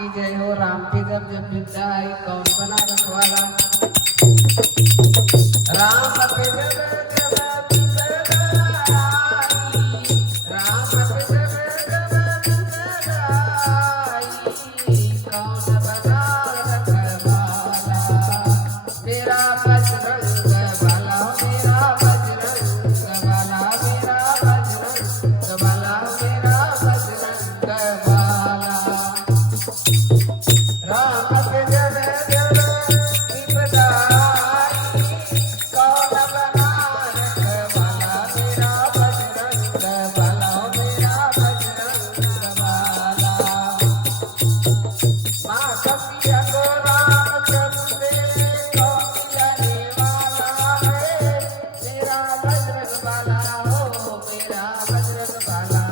की जय हो। राम की जब जब विद्या आई कौन बना रखवाला। राम के जब जब विद्या आई, राम के जब जब विद्या आई, कौन बना रखवाला। मेरा बजरंग बाला, मेरा बजरंग बाला, मेरा बजरंग बाला, मेरा बजरंग बाला। राम के जब जब विपदा आई, कौन बना रखवाला। मेरा बजरंग बाला, मेरा बजरंग बाला। माँ कपिया को रामचंद्र ने कौन जाने वाला है। मेरा बजरंग बाला हो, मेरा बजरंग बाला।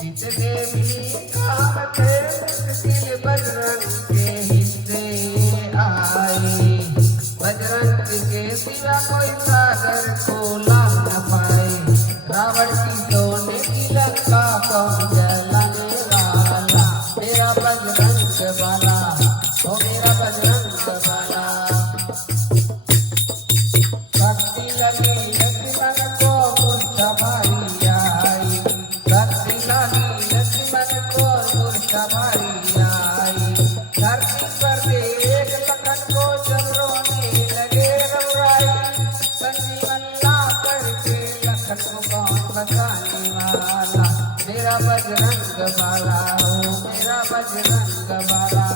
जितने भी काम थे मुश्किल बजरंग के हिस्से आए। बजरंग के सिवा कोई सागर को लांघ न पाए। रावण की सोने की लंका कौन जलाने वाला। मेरा बजरंग बाला हो, मेरा बजरंग बाला। भक्ति लगी लक्ष्मण को मूर्छा भारी आई। भक्ति लगी लक्ष्मण को मूर्छा भारी आई। धरती पर देख लखन को जब रोने लगे रघुराई। संजीवन ला करके लखन को कौन बचाने वाला। मेरा बजरंग बाला हो, मेरा बजरंग बाला।